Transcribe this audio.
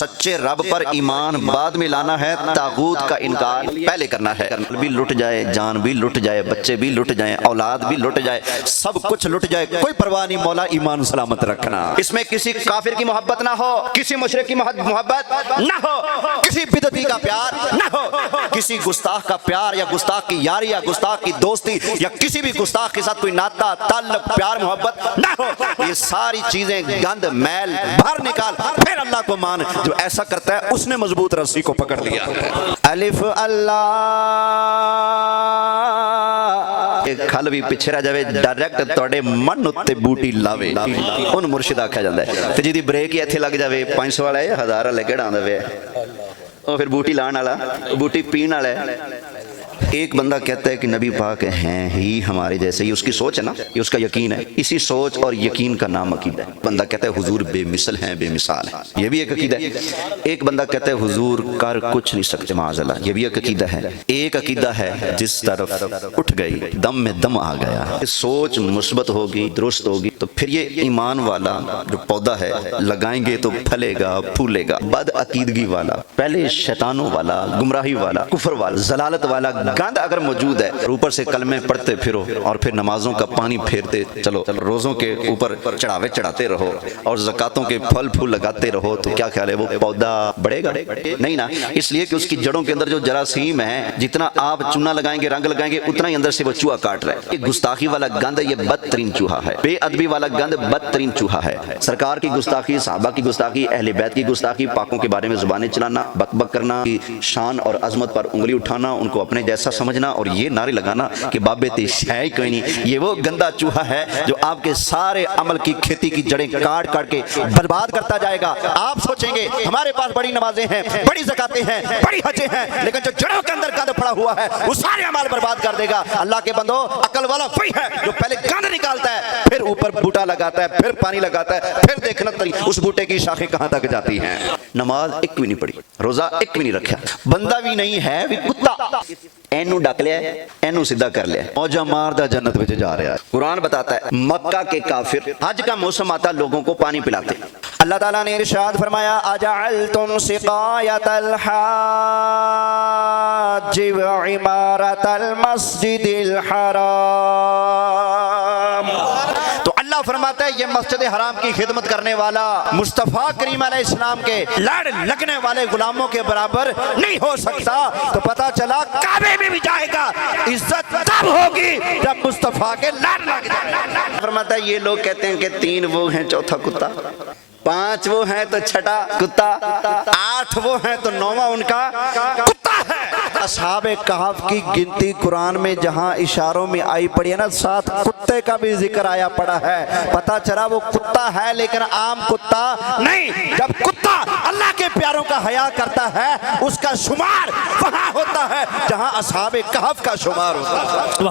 سچے رب پر ایمان بعد میں لانا ہے، طاغوت کا انکار پہلے کرنا ہے۔ بھی لٹ جائے، جان بھی لٹ جائے، بچے بھی لٹ جائیں، اولاد بھی لٹ جائے، سب کچھ لٹ جائے، کوئی پرواہ نہیں، مولا ایمان سلامت رکھنا۔ اس میں کسی کافر کی محبت نہ ہو، کسی مشرک کی محبت نہ ہو، کسی بدعتی کا پیار نہ ہو، کسی گستاخ کا پیار یا گستاخ کی یاری یا گستاخ کی دوستی یا کسی بھی گستاخ کے ساتھ کوئی ناتا تعلق پیار محبت نہ ہو۔ یہ ساری چیزیں گند میل باہر نکال، پھر اللہ کو مان۔ جو ایسا کرتا ہے اس نے مضبوط رسی کو پکڑ لیا۔ الف اللہ کھل بھی پیچھے رہ جائے، ڈائریکٹ توڑے من اتے بوٹی لاوے، ان مرشد آکھا جاندہ ہے۔ تو جی دی بریک ہی ایتھے لگ جائے 500 والا ہے، 1000 والا کیڑا آندہ ہے، اور پھر بوٹی لان والا، بوٹی پین والا ہے۔ ایک بندہ کہتا ہے کہ نبی پاک ہیں ہی ہمارے جیسے، یہ اس کی سوچ ہے نا، یہ اس کا یقین ہے، اسی سوچ اور یقین کا نام عقیدہ ہے۔ بندہ کہتا ہے حضور بے مثل ہیں، بے مثال ہیں، یہ بھی ایک عقیدہ ہے۔ ایک بندہ کہتا ہے حضور کر کچھ نہیں سکتے معاذ اللہ، یہ بھی ایک عقیدہ ہے۔ ایک عقیدہ ہے جس طرف اٹھ گئی دم میں دم آ گیا، سوچ مثبت ہوگی، درست ہوگی، تو پھر یہ ایمان والا جو پودا ہے لگائیں گے تو پھلے گا، پھولے گا۔ بد عقیدگی والا، پہلے شیطانوں والا، گمراہی والا، کفر والا، ضلالت والا گند اگر موجود ہے، اوپر سے کلمے پڑھتے پھرو اور پھر نمازوں کا پانی پھیرتے چلو، روزوں کے اوپر چڑھاوے چڑھاتے رہو اور زکاتوں کے پھل پھول لگاتے رہو، تو کیا خیال ہے وہ پودا بڑھے گا؟ نہیں نا، اس لیے کہ اس کی جڑوں کے اندر جو جراثیم ہے، جتنا آپ چونا لگائیں گے، رنگ لگائیں گے، اتنا ہی اندر سے وہ چوہا کاٹ رہا ہے۔ یہ گستاخی والا گند ہے، یہ بدترین چوہا ہے۔ بے ادبی والا گند بدترین چوہا ہے۔ سرکار کی گستاخی، صحابہ کی گستاخی، اہل بیت کی گستاخی، پاکوں کے بارے میں زبانیں چلانا، بک بک کرنا، شان اور عظمت پر انگلی اٹھانا، ان کو اپنے جیسا سمجھنا اور یہ نعرے لگانا کہ بابے تے شے کوئی نہیں، یہ وہ گندا چوہا ہے جو آپ کے سارے عمل کی کھیتی کی جڑیں کاٹ کاٹ کے برباد کرتا جائے گا۔ آپ سوچیں گے ہمارے پاس بڑی نمازیں ہیں، بڑی زکاتیں ہیں، بڑی حجیں ہیں، لیکن جو جڑوں کے اندر گند پڑا ہوا ہے وہ سارے عمل برباد کر دے گا۔ اللہ کے بندو، عقل والا وہی ہے جو پہلے گند نکالتا ہے، پھر اوپر بوٹا لگاتا ہے، پھر پانی لگاتا ہے، پھر دیکھنا اس بوٹے کی شاخیں کہاں تک جاتی ہیں۔ نماز ایک بھی نہیں پڑھی، روزہ ایک بھی نہیں رکھا، بندہ بھی نہیں ہے، بھی کتا اینو ڈک لیا ہے، اینو سیدھا کر لیا، موجہ ماردہ جنت وچ جا رہا ہے۔ قرآن بتاتا ہے مکہ کے کافر حج کا موسم آتا لوگوں کو پانی پلاتے۔ اللہ تعالیٰ نے ارشاد فرمایا اجعلتم سقایۃ الحاج وعمارۃ المسجد الحرام، تو اللہ فرماتا ہے یہ مسجد حرام کی خدمت کرنے والا مصطفیٰ کریم علیہ السلام کے لڑ لگنے والے غلاموں کے برابر نہیں ہو سکتا۔ تو پتا چلا کعبے میں بھی جائے گا، عزت تب ہوگی جب مصطفیٰ کے لڑ لگ جائے۔ فرماتا ہے یہ لوگ کہتے ہیں کہ 3 وہ ہیں، چوتھا کتا، 5 وہ ہیں تو چھٹا کتا، 8 وہ ہیں تو 9واں ان کا کتا ہے۔ اصحاب کہف کی گنتی قرآن میں جہاں اشاروں میں آئی پڑی ہے نا، ساتھ کتے کا بھی ذکر آیا پڑا ہے، پتا چلا وہ کتا ہے لیکن عام کتا نہیں۔ جب کتا اللہ کے پیاروں کا حیا کرتا ہے اس کا شمار وہاں ہوتا ہے جہاں اصحاب کہف کا شمار ہوتا ہے۔